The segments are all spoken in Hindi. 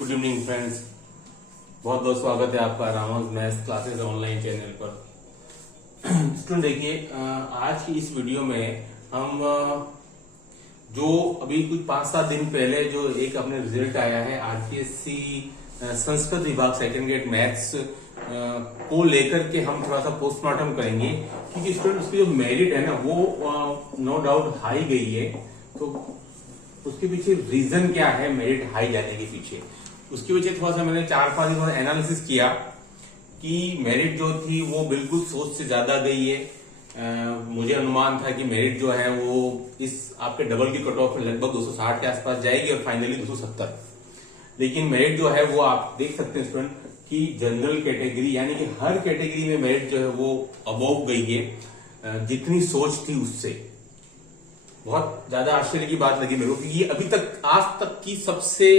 गुड इवनिंग फ्रेंड्स, बहुत बहुत स्वागत है आपका Ramanuj maths classes online channel पर। स्टूडेंट देखिए, आज की इस वीडियो में हम जो अभी कुछ 5-7 दिन पहले जो एक अपने रिजल्ट आया है आरपीएससी संस्कृत विभाग सेकंड ग्रेड मैथ्स को लेकर के हम थोड़ा सा पोस्टमार्टम करेंगे, क्योंकि स्टूडेंट उसकी जो मेरिट है ना वो नो डाउट हाई गई है। तो उसके पीछे रीजन क्या है मेरिट हाई जाने के पीछे, उसकी वजह थोड़ा सा मैंने 4-5 दिन एनालिसिस किया कि मेरिट जो थी वो बिल्कुल सोच से ज्यादा गई है। मुझे अनुमान था कि मेरिट जो है वो इस आपके डबल की कट ऑफ में लगभग 260 के आसपास जाएगी और फाइनली 270। लेकिन मेरिट जो है वो आप देख सकते हैं स्टूडेंट कि जनरल कैटेगरी यानी कि हर कैटेगरी में मेरिट जो है वो अबव गई है जितनी सोच थी उससे। बहुत ज्यादा आश्चर्य की बात लगी मेरे को, क्योंकि अभी तक आज तक की सबसे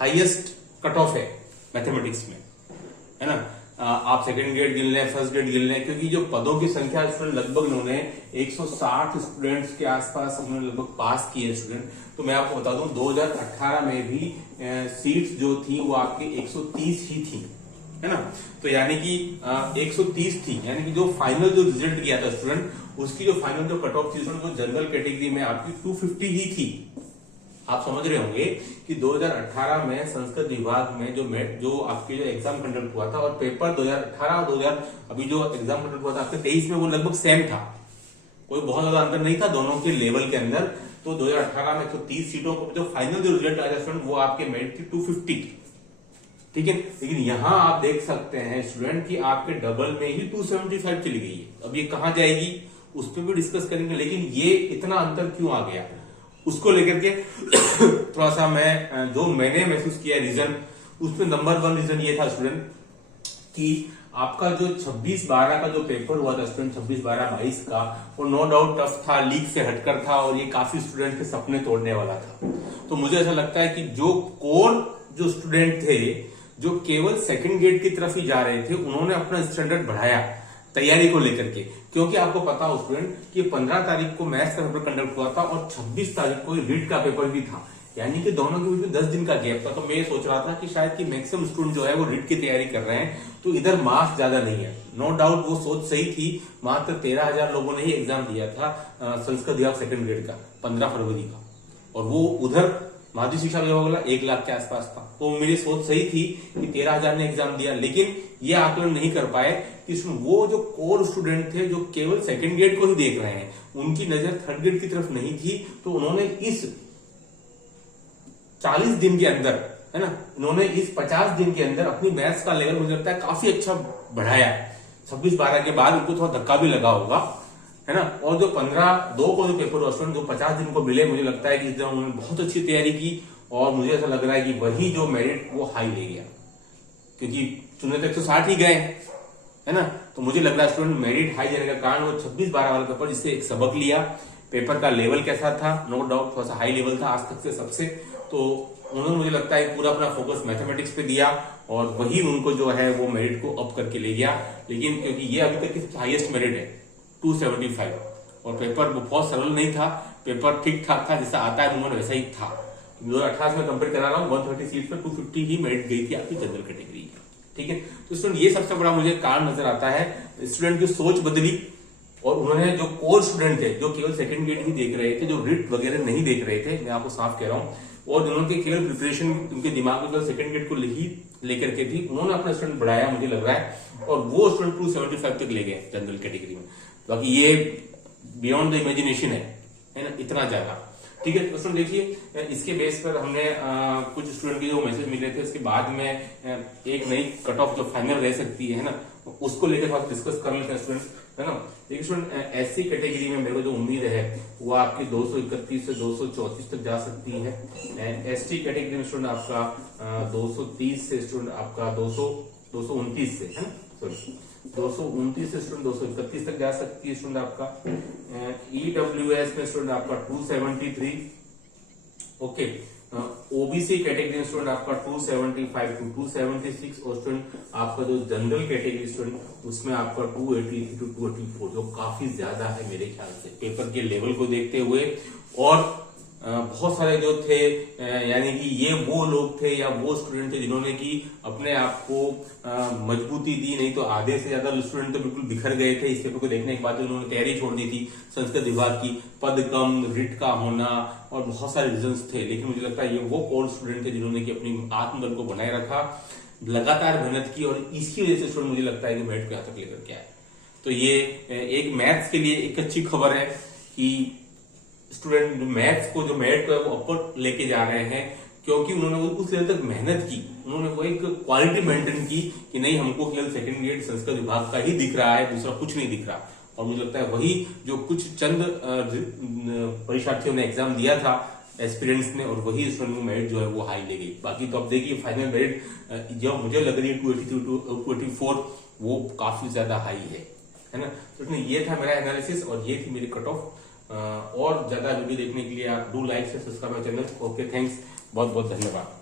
हाईएस्ट कट ऑफ है मैथमेटिक्स में, है ना। आप सेकंड ग्रेड गिन लें, फर्स्ट ग्रेड गिन लें, क्योंकि जो पदों की संख्या स्टूडेंट लगभग उन्होंने 160 स्टूडेंट्स के आसपास उन्होंने लगभग पास किए स्टूडेंट। तो मैं आपको बता दूं 2018 में भी सीट्स जो थी वो आपके 130 ही थी, है ना। तो यानी कि 130 थी, यानी कि जो फाइनल जो रिजल्ट किया था स्टूडेंट उसकी जो फाइनल जो कट ऑफ थी स्टूडेंट वो जनरल कैटेगरी में आपकी 250 ही थी। आप समझ रहे होंगे कि 2018 में संस्कृत विभाग में जो आपके जो एग्जाम कंडक्ट हुआ था और पेपर 2018 और 2000 अभी जो एग्जाम कंडक्ट हुआ था आपके 23 में वो लगभग सेम था, कोई बहुत ज्यादा अंतर नहीं था दोनों के लेवल के अंदर। तो 2018 में 130 सीटों को जो फाइनल जो रिजल्ट आया स्टूडेंट वो आपके मेरिट थी 250, ठीक है। लेकिन यहां आप देख सकते हैं स्टूडेंट कि आपके डबल में ही 275 चली गई है। अब ये कहां जाएगी उस पर भी डिस्कस करेंगे, लेकिन ये इतना अंतर क्यों आ गया उसको लेकर के थोड़ा सा मैं जो मैंने महसूस किया रीजन, उसमें नंबर 1 रीजन ये था स्टूडेंट कि आपका जो 26-12 का जो पेपर हुआ था स्टूडेंट 26-12-22 का, वो नो डाउट टफ था, लीग से हटकर था और ये काफी स्टूडेंट के सपने तोड़ने वाला था। तो मुझे ऐसा लगता है कि जो कोर जो स्टूडेंट थे जो केवल सेकंड ग्रेड की तरफ ही जा रहे थे उन्होंने अपना स्टैंडर्ड बढ़ाया तैयारी को लेकर के, क्योंकि आपको पता हो स्टूडेंट कि 15 तारीख को मैथ्स का पेपर कंडक्ट हुआ था और 26 तारीख को रीड का पेपर भी था, यानी कि दोनों के बीच में 10 दिन का गैप था। तो मैं ये सोच रहा था कि शायद कि मैक्सिमम स्टूडेंट जो है वो रीड की तैयारी कर रहे हैं, तो इधर मार्क्स ज्यादा नहीं है। नो डाउट वो सोच सही थी, मात्र 13,000 लोगों ने ही एग्जाम दिया था संस्कृत विभाग सेकंड ग्रेड का 15 फरवरी का, और वो उधर माध्यमिक शिक्षा विभाग वाला 1 लाख के आसपास था। तो मेरी सोच सही थी कि 13,000 ने एग्जाम दिया, लेकिन ये आकलन नहीं कर पाए कि वो जो कोर स्टूडेंट थे जो केवल सेकंड ग्रेड को ही देख रहे हैं, उनकी नजर थर्ड ग्रेड की तरफ नहीं थी। तो उन्होंने इस 40 दिन के अंदर, है ना, उन्होंने इस 50 दिन के अंदर अपनी मैथ्स का लेवल मुझे लगता है काफी अच्छा बढ़ाया। 26-12 के बाद उनको थोड़ा धक्का भी लगा होगा, है ना। और जो 15-2 को जो पेपर हुआ स्टूडेंट जो 50 दिन को मिले, मुझे लगता है कि इस दिन उन्होंने बहुत अच्छी तैयारी की और मुझे ऐसा लग रहा है कि वही जो मेरिट वो हाई ले गया, क्योंकि चुने तो 160 ही गए, है ना। तो मुझे लग रहा है स्टूडेंट मेरिट हाई जाने का कारण वो 26-12 वाला पेपर, जिससे एक सबक लिया, पेपर का लेवल कैसा था, नो डाउट थोड़ा सा हाई लेवल था आज तक से सबसे। तो उन्होंने मुझे लगता है पूरा अपना फोकस मैथमेटिक्स पे दिया और वही उनको जो है वो मेरिट को अप करके ले गया। लेकिन क्योंकि ये अभी तक की हाईएस्ट मेरिट है 275 और पेपर बहुत सरल नहीं था, पेपर ठीक ठाक था, जैसा आता है उन्होंने वैसा ही था। 2018 में कंपेयर करा रहा हूँ 130 सीट में 250 ही मेरिट गई थी आपकी जनरल कैटेगरी, ठीक है। तो स्टूडेंट ये सबसे बड़ा मुझे कारण नजर आता है, स्टूडेंट की सोच बदली और उन्होंने जो कोर स्टूडेंट थे जो केवल सेकंड ग्रेड ही देख रहे थे, जो रिट वगैरह नहीं देख रहे थे, मैं आपको साफ कह रहा हूँ, और जिन्होंने केवल प्रिपरेशन उनके दिमाग में सेकंड ग्रेड को लेकर के थी, उन्होंने अपना स्टूडेंट बढ़ाया मुझे लग रहा है, और वो स्टूडेंट 275 तक ले गए जनरल कैटेगरी में। बाकी ये बियॉन्ड द इमेजिनेशन है ना, इतना ज्यादा, ठीक है। तो देखिए इसके बेस पर हमने कुछ स्टूडेंट के जो मैसेज मिल रहे थे, उसके बाद में एक नई कट ऑफ जो फाइनल रह सकती है ना, उसको लेकर थोड़ा डिस्कस कर लेते हैं स्टूडेंट, है ना। देखिए स्टूडेंट एससी कैटेगरी में मेरे को जो उम्मीद है वो आपकी 231 से 234 तक जा सकती है। एसटी कैटेगरी में स्टूडेंट आपका 230 से स्टूडेंट आपका 229 से, है ना, सॉरी 229 से स्टूडेंट 231 तक जा सकती है स्टूडेंट आपका। ईडब्ल्यूएस में स्टूडेंट आपका 273, ओके। ओबीसी कैटेगरी में स्टूडेंट आपका 275 टू 276 और स्टूडेंट आपका जो जनरल कैटेगरी स्टूडेंट उसमें आपका 283 टू 284, जो काफी ज्यादा है मेरे ख्याल से पेपर के लेवल को देखते हुए और बहुत सारे जो थे यानी कि ये वो लोग थे या वो स्टूडेंट थे जिन्होंने कि अपने आप को मजबूती दी, नहीं तो आधे से ज्यादा स्टूडेंट तो बिल्कुल बिखर गए थे इस पेपर को देखने के बाद। उन्होंने तैयारी छोड़ दी थी संस्कृत विभाग की, पद कम, रिट का होना और बहुत सारे रीजंस थे। लेकिन मुझे लगता है ये वो कोर स्टूडेंट थे जिन्होंने कि अपनी आत्मबल को बनाए रखा, लगातार मेहनत की, और इसकी वजह से स्टूडेंट मुझे लगता है कि मेरिट को यहाँ तक लेकर के आए। तो ये एक मैथ्स के लिए एक अच्छी खबर है कि स्टूडेंट मैथ्स को जो मेरिट को है वो अपर लेके जा रहे हैं, क्योंकि उन्होंने उस लेवल तक मेहनत की, उन्होंने वो एक क्वालिटी मेंटेन की कि नहीं हमको केवल सेकंड ग्रेड संस्कृत विभाग का ही दिख रहा है, दूसरा कुछ नहीं दिख रहा। और मुझे लगता है वही जो कुछ चंद परीक्षार्थियों ने एग्जाम दिया था एक्सपीरियंस ने, और वही स्टूडेंट को मेरिट जो है वो हाई ले गई। बाकी तो अब देखिए फाइनल मेरिट जो मुझे लग रही है 284 वो काफी ज्यादा हाई है ना। तो ये था मेरा एनालिसिस और ये थी मेरी कट ऑफ। और ज्यादा वीडियो देखने के लिए आप डू लाइक से subscribe my channel. Okay, thanks, बहुत बहुत धन्यवाद।